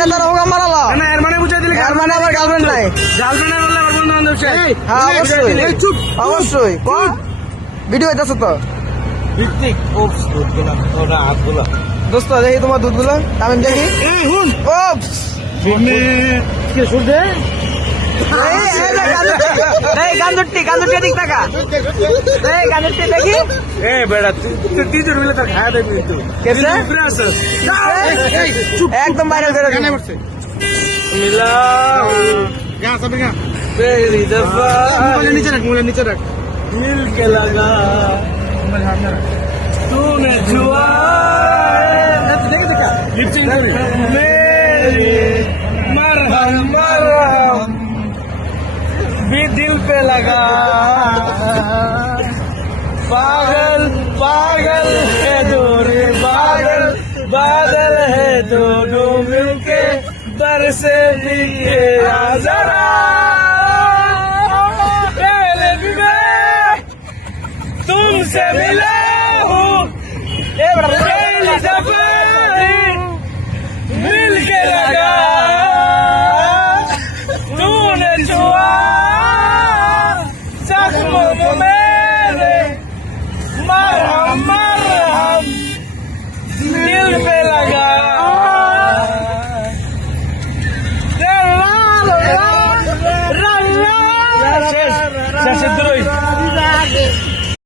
হোক মারালা না এর মানে বুঝাই দিলে এর মানে আমার গার্লফ্রেন্ড নাই গার্লফ্রেন্ড বললে আমার বন্ধু বান্ধব চাই হ্যাঁ অবশ্যই চুপ অবশ্যই ক ভিডিও হইতাছে তো ভিত্তিক ওপস দুধগুলা ওটা হাতগুলা দোস্ত দেখি তোমার দুধগুলো আমি দেখি এই হুন ওপস শুনে কে শুনতে গান্ধুটি দিক টাকা গান্ধুটি দেখি এ বেড়া তুই টিচার হইলে তার খায়া দেবি কিন্তু কেসে? উপরে আসছিস চুপ একদম ভাইরাল করে গানে দিবো। পড়ছে মিলা গা সব গা पहली दफा मुझे नीचे रख दिल के लगा तूने जुआ मेरी मरहम भी दिल पे लगा पागल पागल है दूरी पागल बादल है दोनों मिलके बरसे भी जरा पहले भी मैं तुमसे मिला हूँ पहली दफा